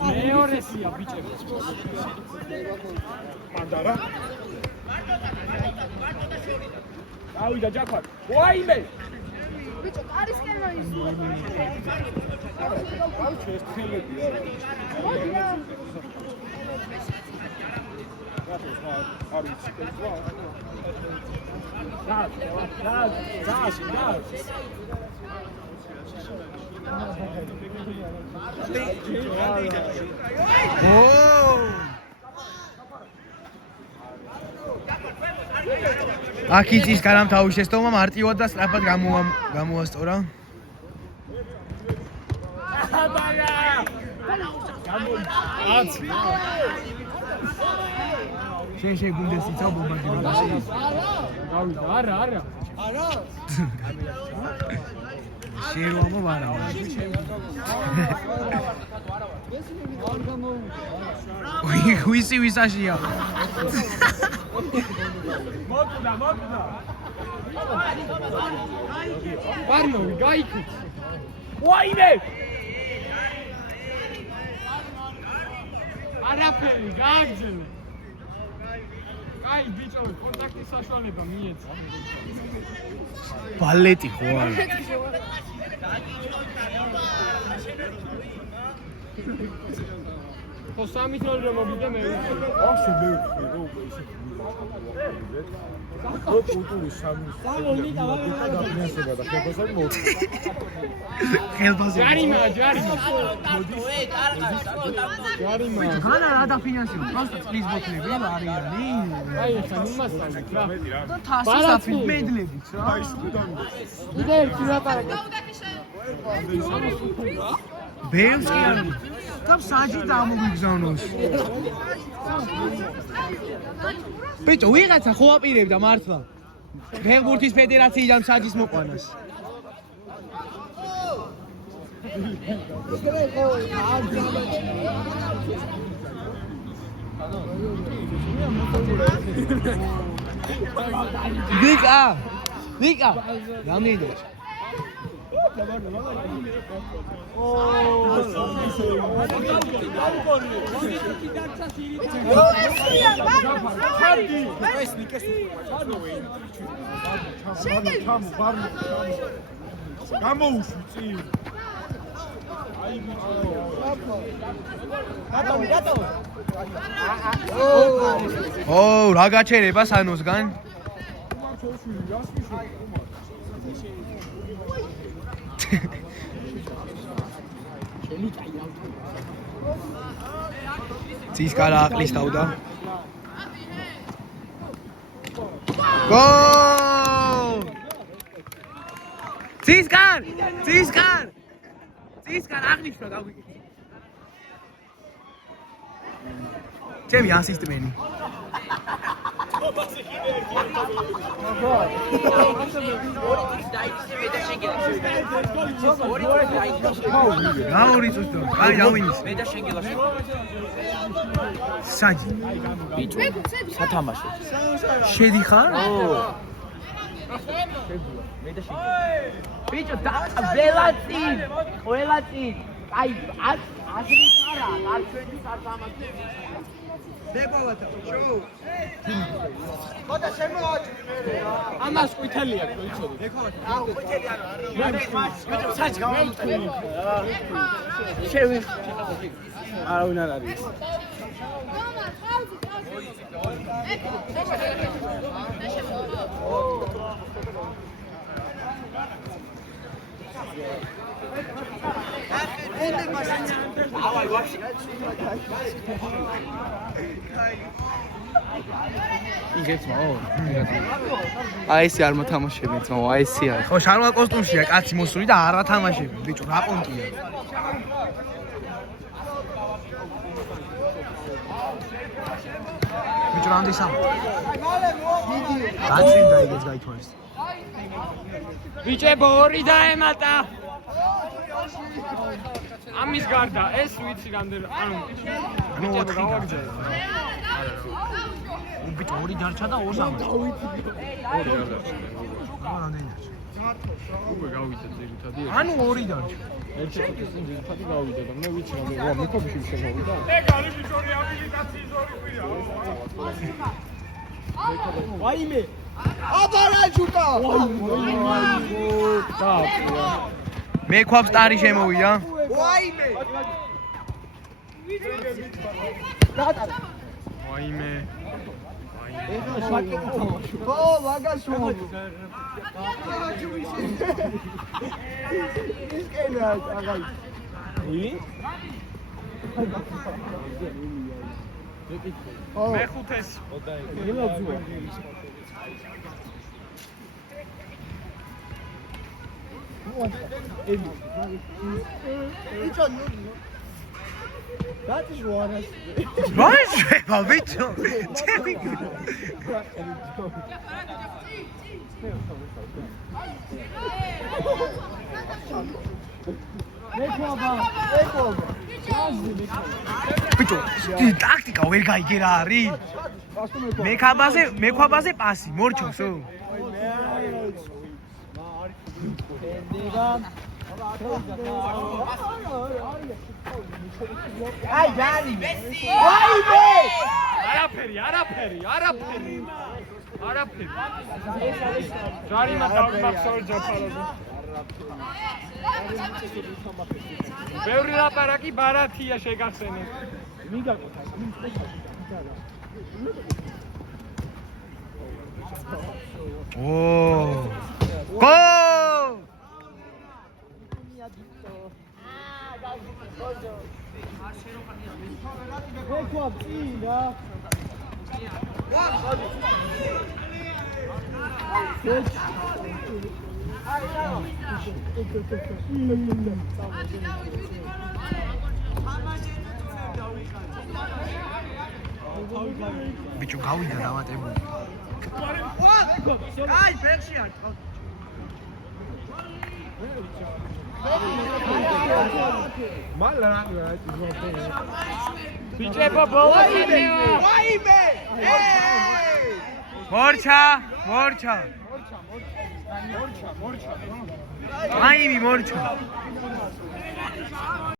მეორესია ბიჭები. მანდარა. ავიდა ჯაფარ. ვაიმე. ბიჭო, კარისკენ მოიწვა. აკიცის გარამთავი შეცდომა მარტივად და სწრაფად გამოასწორა. შენ გუნდეს იცავ ბომბარდირებაში. გავიდა, არა. შენ რომ ვარა. ვისი ვისაშია. მოკუდა. ვარნოვი გაიქით. ვაიმე. არაფერი, გააგზელე. კაი ბიჭო, კონტაქტის საშუალება მიეცა. ბალეტი ხო არა. ხო 3-0 რომ მოვიდა მე. ახლა მე კულტურის სამი. ხელბაზე. ჯარიმა. ხანა რა დაფინანსიო? просто წლის ბოთლები არიანი. აი ხა იმასთან რა. და თასისაფით მედლებით რა. კიდე ერთი ლაპარაკი. ბევრს კი არ. და საჯი დამოგიგზავნოს. ბიჭო, ვიღაცა ხო აპირებდა მართლა. ფეხბურთის ფედერაციიდან საჯის მოყვანას. ვიკა. რამდენი გამოუშვი წინ. რა გაჩერება სანოსგან? ცისკარა აყლის თავდა. გოლ! ცისკარ აღნიშნა გავიგე. ჩემი ასისტენტი. გაური წუთო. აი დავინის. მე და შეგილაში. საჯი. სათამაშო. შედიხარ? ო. მე და შეგილაში. ბიჭო, ველაცი. აი, აზრის არა, არჩევის სათამაშო. მეყავათა, შოუ. ხოდა შემოაჭრი მე. ამას ყვითელი აქვს, იცოდი. მეყავათა. აუ, ყვითელი არა. მე საჯი გამომწევი. შევი. არავინ არ არის. ავай ვაში აი ეს არ მოთამაშები ძმაო, აი ეს არის. ხო, შარვა კოსტუმშია კაცი მოსული და არ ათამაშები. ბიჭო, რა პონტია. ბიჭო, რამდენი სამ? გაწინდა იგეც გაითვალის. ბიჭებო, ორი დაემატა. ამის გარდა ეს ვიცი რამდენი ანუ ნუ 4 გავაგზავნე. ბიჭო ორი დარჩა და 2 ორი გადარჩა. რამდენი დარჩა? უკვე გავიდა ძირითადი. ანუ 2 დარჩა. ერთი წუთის წინ ძირითადი გავიდა და მე ვიცი რომ ვა მიკროფონში შევავიდა. ვაიმე აბარაჯუკა მე ქვაბ სტარი შემოვიდა. ვაიმე ვაიმე. ო ვაგაშუა ის კენა აგაი მეხუთეს. That is what I რა შევა ბიჭო? ბიჭო, ტაქტიკა ვერ გაიგე რა არის? მექვაბაზე პასი, მორჩოსო. აი ჯარი ვაიმე არაფერი. ჯარი მაგახსოვე ჯაფალები. ბევრი ლაპარაკი ბარათია შეგახსენე. ო! გოლ! ბიჭო გავიდა დავატებული. აი ფერშია. ბიჭებო ბოლოსია. მორჩა. მაიმი მორჩა.